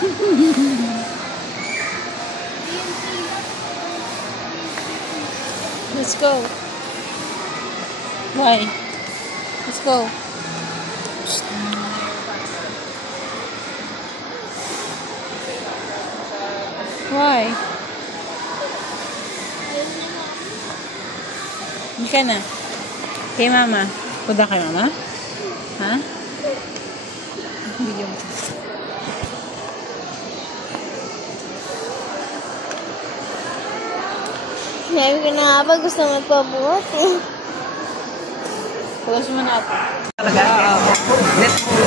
Let's go. Why? Let's go. Why? Hindi ka na. Kay mama. Punta kay mama? Ha? Video mo. Sinabi ko na nga ba gusto magpabuhat eh. Pagkas mo na ako. Talaga? Let's go.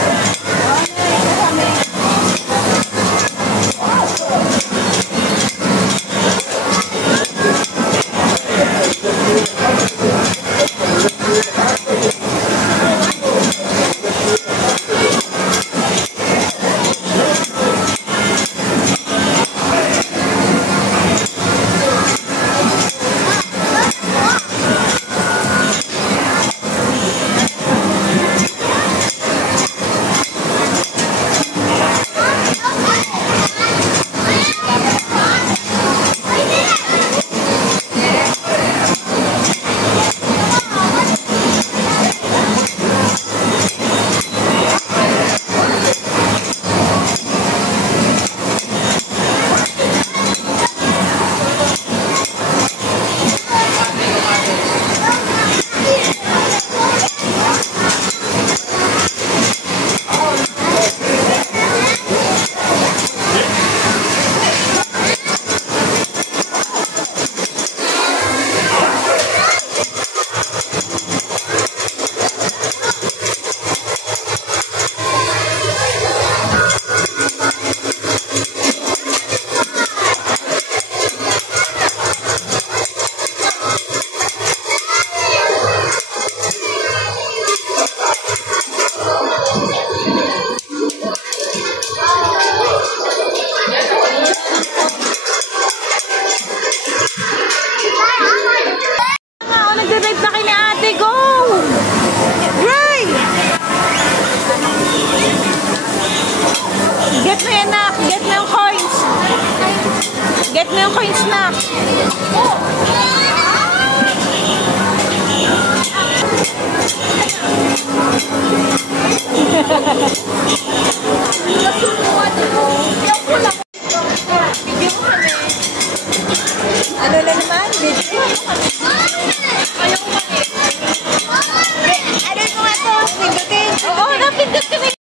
Get mo yung coins na. Ano na naman? Video? Ano ko mali? Ano mo nga ito? Pindutin? Oo, napindut kami.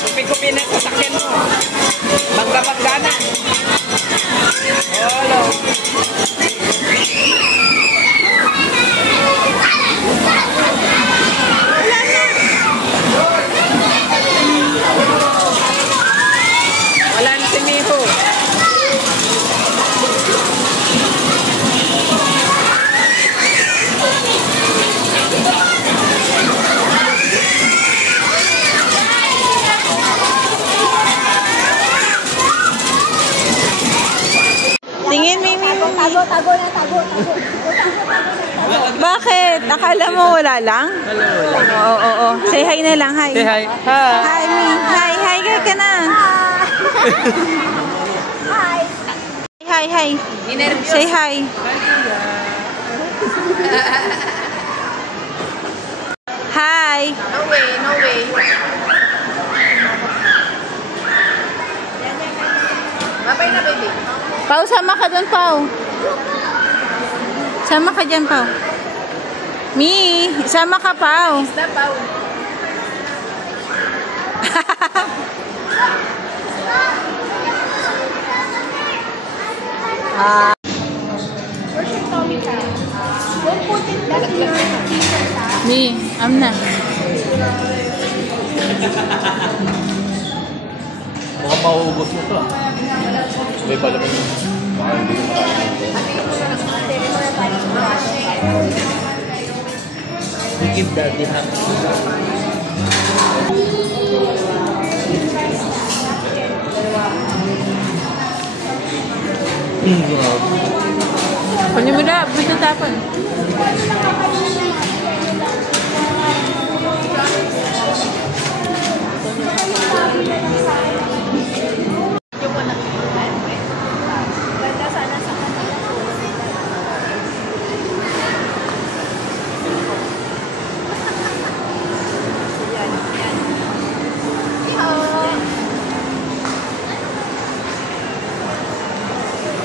Kupi-kupi na sasakyan mo. Bangga-bangganan. Olo. Wala na si Miho. Tingin, Mimi. Tago na, tago. Bakit? Akala mo wala lang? Oo. Say hi na lang, hi. Say hi. Hi, Mimi. Hi ka na. Hi. Say hi. Hi. No way. Babay na, baby. Pau, sama ka doon, Pau. Sama ka dyan, Pau. Mi, sama ka, Pau. Isda, Pau. Where's your Tommy ka? Don't put it back in your t-shirt, ha? Mi, na. Mukhang mauubos mo ito. May palaman yun. Baka hindi ko makain ito. Give daddy hug. Kunin mo na, bisa tapan.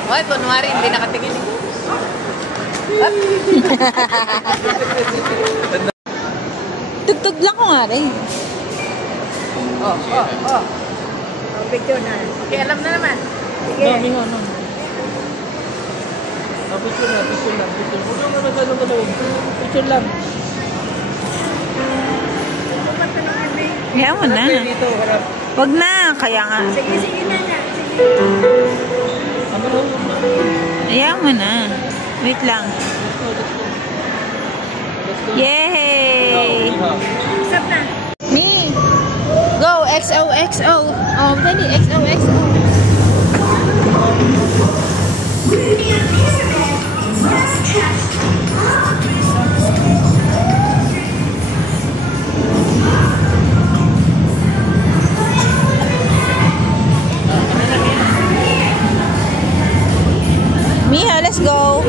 Hoy, kunwari, hindi nakatingin. Tugtog lang ko nga rin. Oh. Picture na. Okay, alam na naman. Sige. Mami nga no. Picture lang. Huwag naman masyadong kaloob. Picture lang. Kaya mo na. Dito, harap. Wag na, kaya nga. Sige na na. Sige. Kaya mo na. Wait lang. Yay! Stop na. Me! Go! XOXO! Oh, dali, XOXO! Mia, let's go!